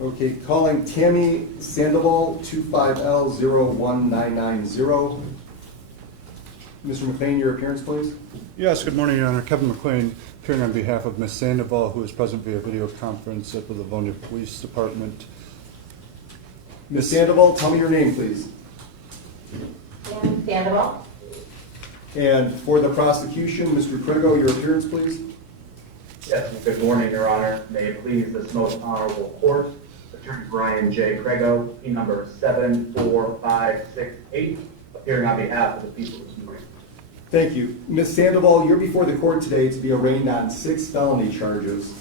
Okay, calling Tammy Sandoval, 25L01990. Mr. McLean, your appearance, please. Yes, good morning, Your Honor. Kevin McLean, appearing on behalf of Ms. Sandoval, who is present via video conference at the Livonia Police Department. Ms. Sandoval, tell me your name, please. Ann Sandoval. And for the prosecution, Mr. Crego, your appearance, please. Yes, good morning, Your Honor. May it please this most honorable court, Attorney Brian J. Crego, P number 74568, appearing on behalf of the people this morning. Thank you. Ms. Sandoval, you're before the court today to be arraigned on 6 felony charges.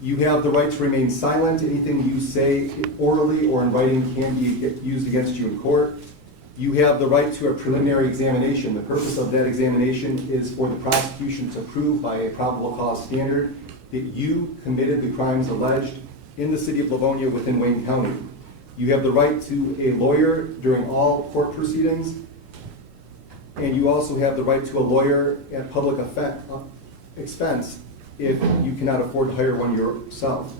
You have the right to remain silent. Anything you say orally or in writing can be used against you in court. You have the right to a preliminary examination. The purpose of that examination is for the prosecution to prove by a probable cause standard that you committed the crimes alleged in the city of Livonia within Wayne County. You have the right to a lawyer during all court proceedings, and you also have the right to a lawyer at public expense if you cannot afford to hire one yourself.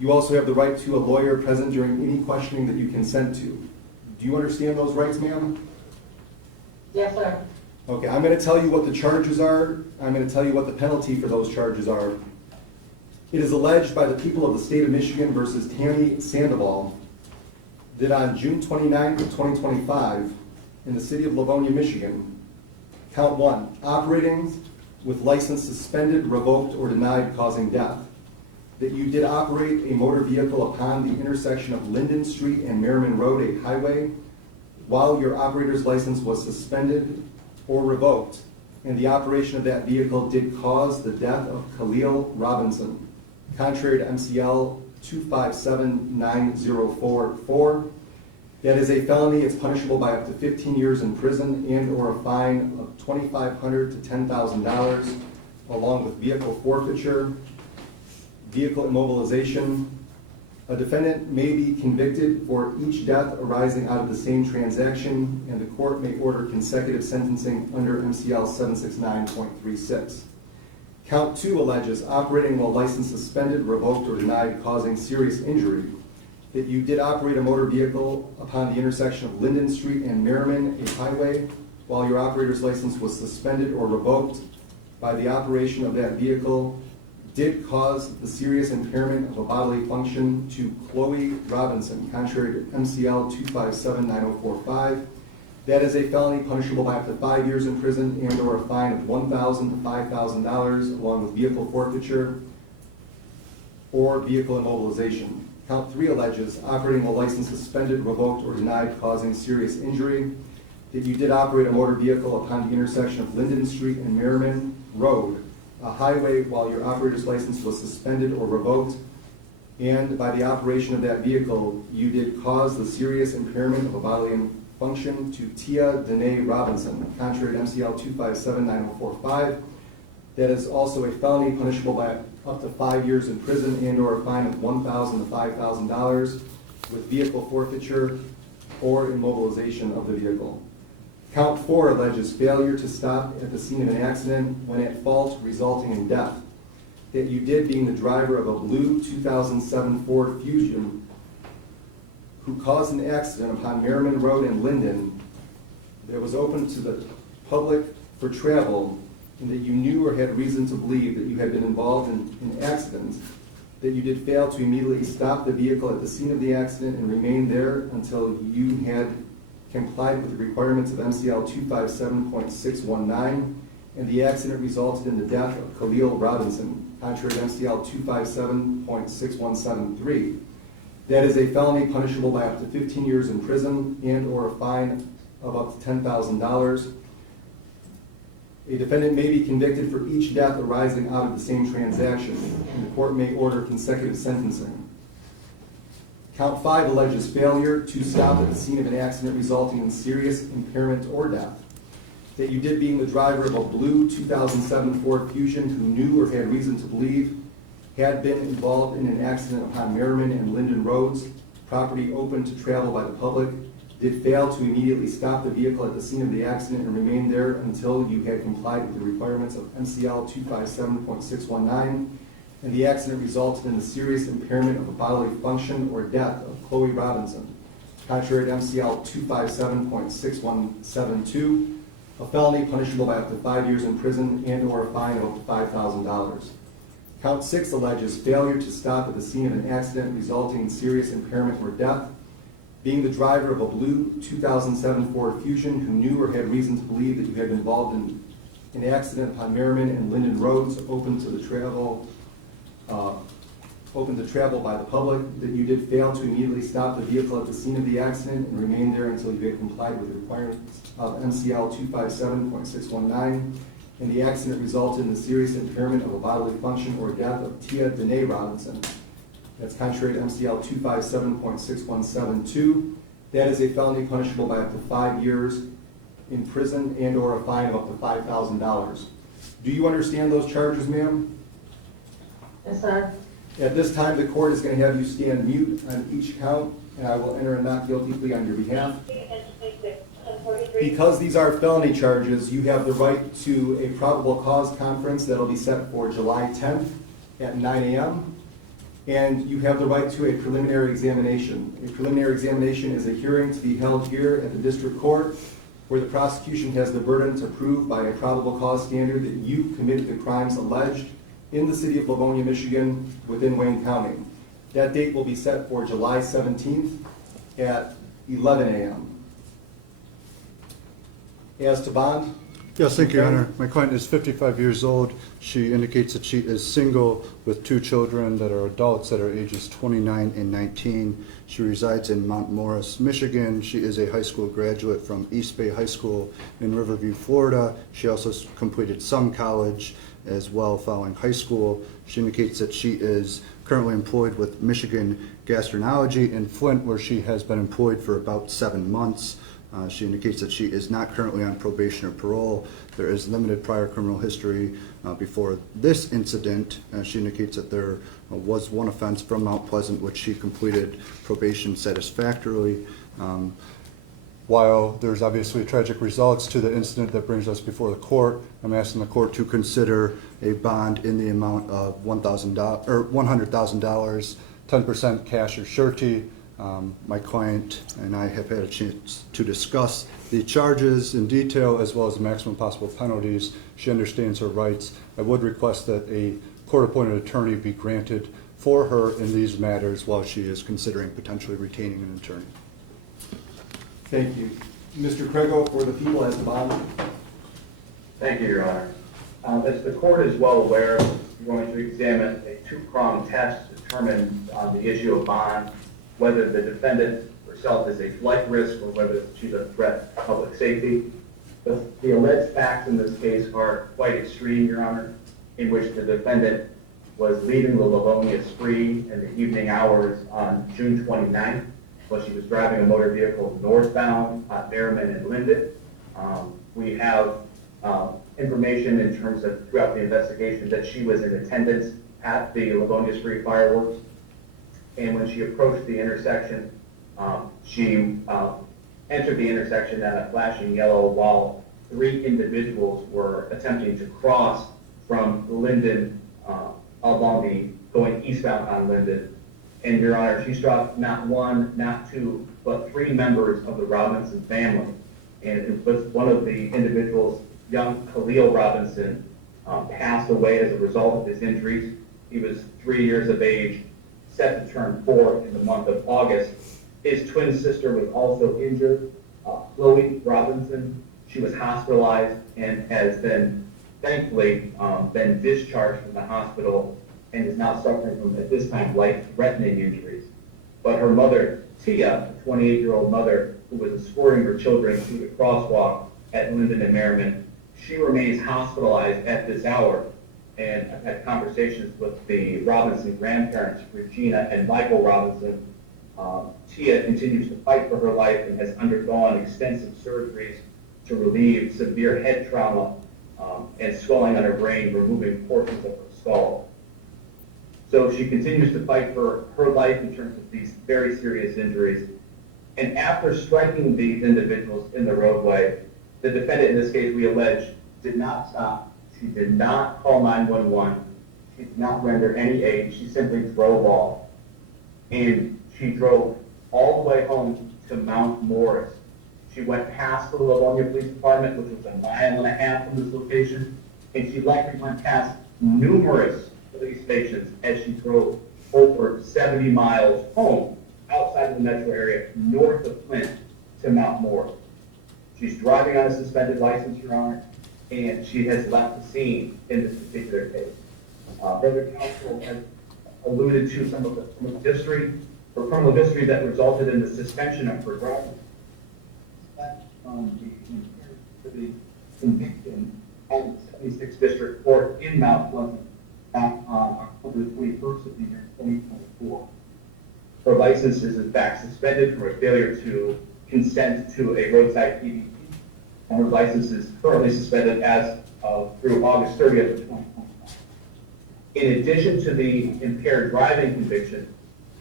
You also have the right to a lawyer present during any questioning that you consent to. Do you understand those rights, ma'am? Yes, sir. Okay, I'm going to tell you what the charges are. I'm going to tell you what the penalty for those charges are. It is alleged by the people of the state of Michigan versus Tammy Sandoval that on June 29th of 2025 in the city of Livonia, Michigan, count 1, operating with license suspended, revoked, or denied causing death. That you did operate a motor vehicle upon the intersection of Linden Street and Merriman Road, a highway, while your operator's license was suspended or revoked, and the operation of that vehicle did cause the death of Khalil Robinson, contrary to MCL 257904. That is a felony. It's punishable by up to 15 years in prison and or a fine of $2,500 to $10,000, along with vehicle forfeiture, vehicle immobilization. A defendant may be convicted for each death arising out of the same transaction, and the court may order consecutive sentencing under MCL 769.36. Count 2 alleges operating while license suspended, revoked, or denied causing serious injury. That you did operate a motor vehicle upon the intersection of Linden Street and Merriman, a highway, while your operator's license was suspended or revoked. By the operation of that vehicle did cause the serious impairment of a bodily function to Chloe Robinson, contrary to MCL 257904. That is a felony punishable by up to 5 years in prison and or a fine of $1,000 to $5,000, along with vehicle forfeiture or vehicle immobilization. Count 3 alleges operating while license suspended, revoked, or denied causing serious injury. That you did operate a motor vehicle upon the intersection of Linden Street and Merriman Road, a highway, while your operator's license was suspended or revoked, and by the operation of that vehicle, you did cause the serious impairment of a bodily function to Tia Danae Robinson, contrary to MCL 257904. That is also a felony punishable by up to 5 years in prison and or a fine of $1,000 to $5,000, with vehicle forfeiture or immobilization of the vehicle. Count 4 alleges failure to stop at the scene of an accident when at fault, resulting in death. That you did, being the driver of a blue 2007 Ford Fusion, who caused an accident upon Merriman Road in Linden that was open to the public for travel, and that you knew or had reason to believe that you had been involved in accidents. That you did fail to immediately stop the vehicle at the scene of the accident and remain there until you had complied with the requirements of MCL 257.619, and the accident resulted in the death of Khalil Robinson, contrary to MCL 257.6173. That is a felony punishable by up to 15 years in prison and or a fine of up to $10,000. A defendant may be convicted for each death arising out of the same transaction, and the court may order consecutive sentencing. Count 5 alleges failure to stop at the scene of an accident resulting in serious impairment or death. That you did, being the driver of a blue 2007 Ford Fusion, who knew or had reason to believe had been involved in an accident upon Merriman and Linden Roads, property open to travel by the public, did fail to immediately stop the vehicle at the scene of the accident and remain there until you had complied with the requirements of MCL 257.619, and the accident resulted in the serious impairment of a bodily function or death of Chloe Robinson, contrary to MCL 257.6172, a felony punishable by up to 5 years in prison and/or a fine of up to $5,000. Count 6 alleges failure to stop at the scene of an accident resulting in serious impairment or death, being the driver of a blue 2007 Ford Fusion who knew or had reason to believe that you had been involved in an accident upon Merriman and Linden Roads open to travel by the public, that you did fail to immediately stop the vehicle at the scene of the accident and remain there until you had complied with the requirements of MCL 257.619, and the accident resulted in the serious impairment of a bodily function or death of Tia Danae Robinson. That's contrary to MCL 257.6172. That is a felony punishable by up to 5 years in prison and/or a fine of up to $5,000. Do you understand those charges, ma'am? Yes, sir. At this time, the court is going to have you stand mute on each count, and I will enter a not guilty plea on your behalf. Because these are felony charges, you have the right to a probable cause conference that will be set for July 10th at 9 a.m., and you have the right to a preliminary examination. A preliminary examination is a hearing to be held here at the district court where the prosecution has the burden to prove by a probable cause standard that you committed the crimes alleged in the city of Livonia, Michigan, within Wayne County. That date will be set for July 17th at 11 a.m. As to bond? Yes, thank you, Your Honor. My client is 55 years old. She indicates that she is single with 2 children that are adults that are ages 29 and 19. She resides in Mount Morris, Michigan. She is a high school graduate from East Bay High School in Riverview, Florida. She also completed some college as well following high school. She indicates that she is currently employed with Michigan Gastroenterology in Flint, where she has been employed for about 7 months. She indicates that she is not currently on probation or parole. There is limited prior criminal history before this incident. She indicates that there was one offense from Mount Pleasant which she completed probation satisfactorily. While there's obviously tragic results to the incident that brings us before the court, I'm asking the court to consider a bond in the amount of $100,000, 10% cash or surety. My client and I have had a chance to discuss the charges in detail as well as the maximum possible penalties. She understands her rights. I would request that a court-appointed attorney be granted for her in these matters while she is considering potentially retaining an attorney. Thank you. Mr. Crego, for the people as to bond. Thank you, Your Honor. As the court is well aware, we're going to examine a 2-pronged test to determine the issue of bond, whether the defendant herself is a flight risk or whether she's a threat to public safety. The alleged facts in this case are quite extreme, Your Honor, in which the defendant was leaving the Livonia Spree in the evening hours on June 29th while she was driving a motor vehicle northbound at Merriman and Linden. We have information in terms of throughout the investigation that she was in attendance at the Livonia Spree fireworks. And when she approached the intersection, she entered the intersection at a flashing yellow while 3 individuals were attempting to cross from Linden going eastbound on Linden. And Your Honor, she struck not 1, not 2, but 3 members of the Robinson family. And it was one of the individuals, young Khalil Robinson, passed away as a result of his injuries. He was 3 years of age, set to turn 4 in the month of August. His twin sister was also injured, Chloe Robinson. She was hospitalized and has been, thankfully, been discharged from the hospital and is now suffering from, at this time, life-threatening injuries. But her mother, Tia, a 28-year-old mother who was escorting her children through the crosswalk at Linden and Merriman, she remains hospitalized at this hour. And I've had conversations with the Robinson grandparents, Regina and Michael Robinson. Tia continues to fight for her life and has undergone extensive surgeries to relieve severe head trauma and swelling on her brain, removing portions of her skull. So she continues to fight for her life in terms of these very serious injuries. And after striking these individuals in the roadway, the defendant, in this case we allege, did not stop. She did not call 911. She did not render any aid. She simply drove off. And she drove all the way home to Mount Morris. She went past the Livonia Police Department, which was 1.5 miles from this location, and she likely went past numerous police stations as she drove over 70 miles home outside of the metro area, north of Flint, to Mount Morris. She's driving on a suspended license, Your Honor, and she has left the scene in this particular case. Brother Counsel has alluded to some of the criminal history that resulted in the suspension of her driving. The conviction of the 76th District Court in Mount Pleasant back on October 21st of the year 2024. Her license is in fact suspended for a failure to consent to a roadside PDP, and her license is currently suspended as of through August 30th of 2025. In addition to the impaired driving conviction,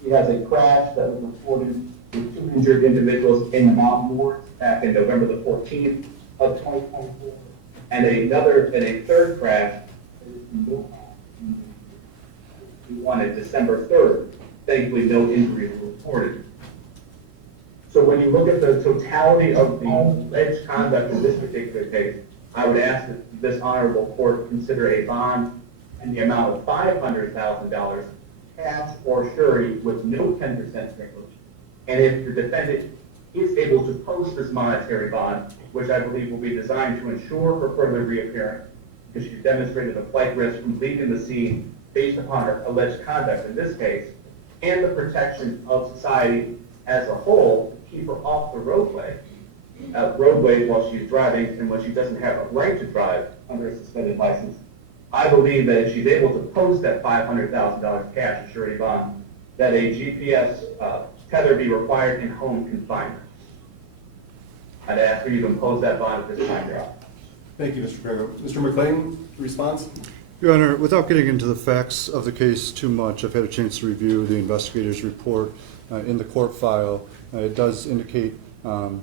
she has a crash that was reported with 2 injured individuals in Mount Morris back in November the 14th of 2024, and a third crash on December 3rd. Thankfully, no injuries were reported. So when you look at the totality of the alleged conduct in this particular case, I would ask that this honorable court consider a bond in the amount of $500,000 cash or surety with no 10% privilege. And if the defendant is able to post this monetary bond, which I believe will be designed to ensure her further reappearance, because she demonstrated a flight risk from leaving the scene based upon her alleged conduct in this case, and the protection of society as a whole to keep her off the roadway while she's driving and when she doesn't have a right to drive under a suspended license. I believe that if she's able to post that $500,000 cash or surety bond, that a GPS tether be required in home confinement. I'd ask for you to impose that bond at this time, Your Honor. Thank you, Mr. Prego. Mr. McLean, response? Your Honor, without getting into the facts of the case too much, I've had a chance to review the investigator's report in the court file. It does indicate a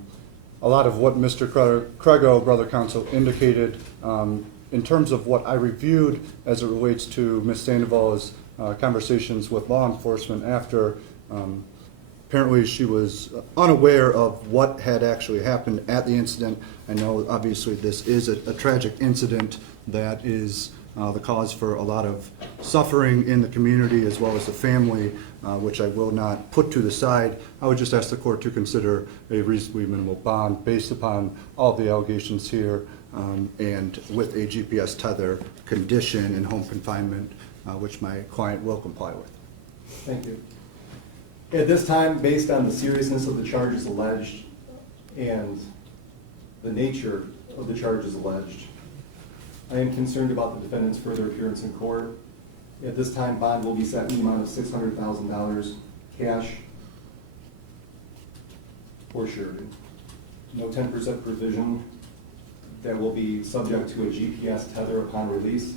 lot of what Mr. Crego, Brother Counsel, indicated in terms of what I reviewed as it relates to Ms. Sandoval's conversations with law enforcement after apparently she was unaware of what had actually happened at the incident. I know obviously this is a tragic incident that is the cause for a lot of suffering in the community as well as the family, which I will not put to the side. I would just ask the court to consider a reasonably minimal bond based upon all the allegations here and with a GPS tether condition in home confinement, which my client will comply with. Thank you. At this time, based on the seriousness of the charges alleged and the nature of the charges alleged, I am concerned about the defendant's further appearance in court. At this time, bond will be set in the amount of $600,000 cash or surety. No 10% provision that will be subject to a GPS tether upon release,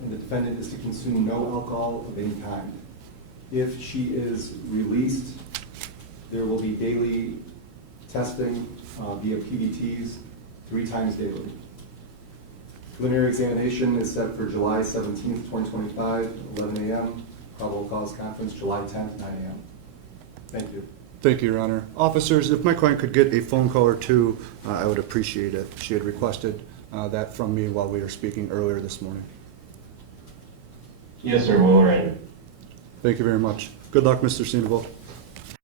and the defendant is to consume no alcohol of any kind. If she is released, there will be daily testing via PDTs 3 times daily. Preliminary examination is set for July 17th, 2025, 11 a.m. Probable cause conference, July 10th, 9 a.m. Thank you. Thank you, Your Honor. Officers, if my client could get a phone call or two, I would appreciate it. She had requested that from me while we were speaking earlier this morning. Yes, sir, we'll arrange it. Thank you very much. Good luck, Mr. Sandoval.